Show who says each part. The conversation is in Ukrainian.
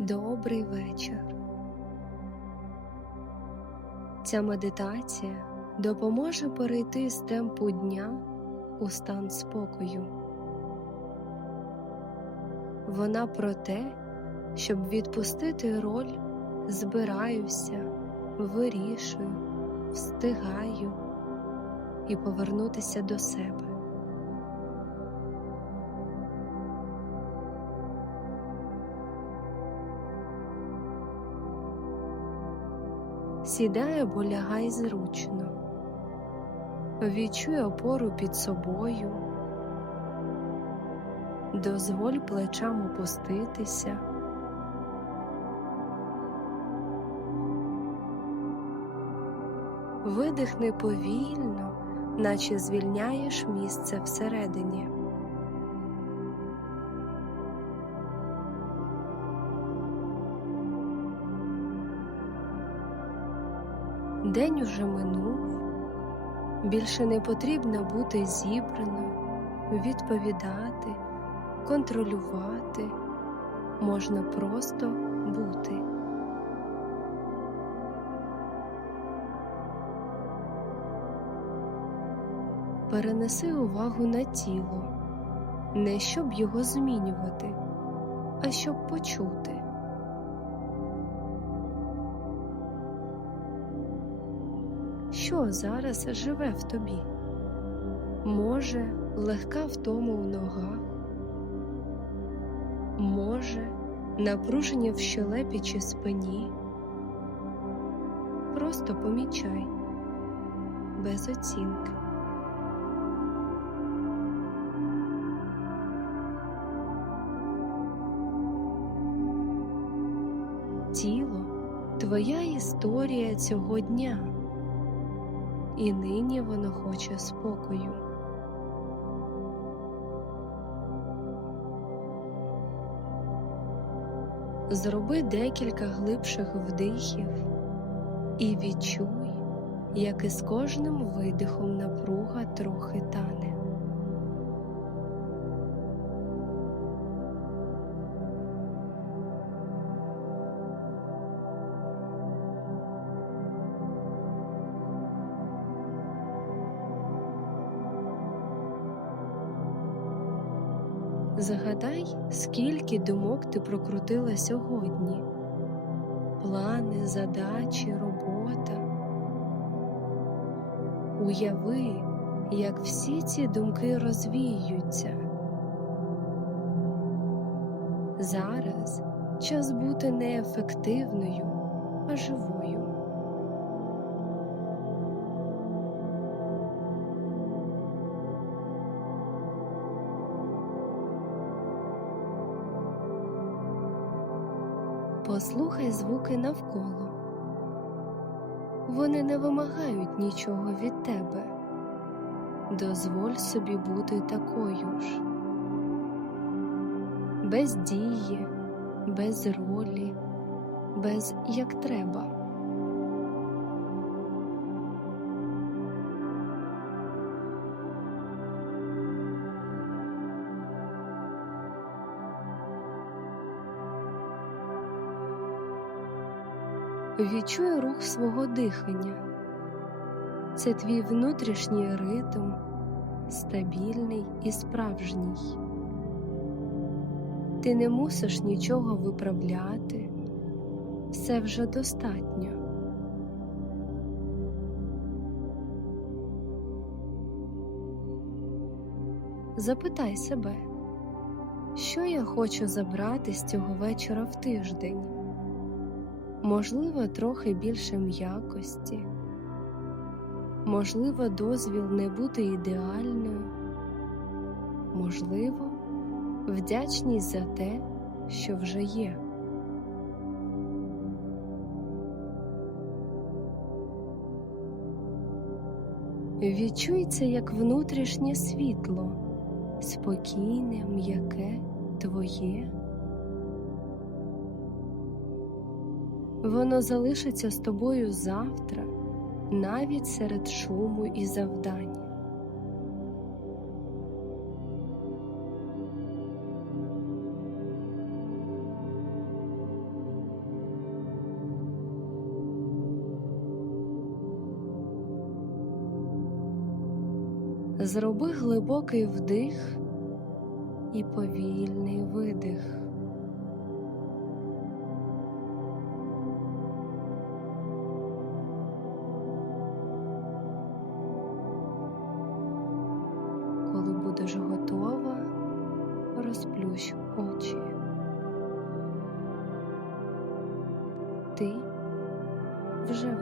Speaker 1: Добрий вечір. Ця медитація допоможе перейти з темпу дня у стан спокою. Вона про те, щоб відпустити роль збираюся, вирішую, встигаю і повернутися до себе. Сідай або лягай зручно, відчуй опору під собою, дозволь плечам опуститися. Видихни повільно, наче звільняєш місце всередині. День уже минув, більше не потрібно бути зібраною, відповідати, контролювати, можна просто бути. Перенеси увагу на тіло, не щоб його змінювати, а щоб почути. Що зараз живе в тобі? Може, легка втома у ногах, може, напруження в щелепі чи спині. Просто помічай без оцінки. Тіло твоя історія цього дня, і нині воно хоче спокою. Зроби декілька глибших вдихів і відчуй, як із кожним видихом напруга трохи тане. Загадай, скільки думок ти прокрутила сьогодні. Плани, задачі, робота. Уяви, як всі ці думки розвіюються. Зараз час бути не ефективною, а живою. Послухай звуки навколо. Вони не вимагають нічого від тебе. Дозволь собі бути такою ж, без дії, без ролі, без як треба. Відчуй рух свого дихання. Це твій внутрішній ритм, стабільний і справжній. Ти не мусиш нічого виправляти, все вже достатньо. Запитай себе, що я хочу забрати з цього вечора в тиждень можливо, трохи більше м'якості, можливо, дозвіл не бути ідеальною, можливо, вдячність за те, що вже є. Відчуй це як внутрішнє світло, спокійне, м'яке, твоє. Воно залишиться з тобою завтра, навіть серед шуму і завдань. Зроби глибокий вдих і повільний видих. готова, розплющ очі. Ти вже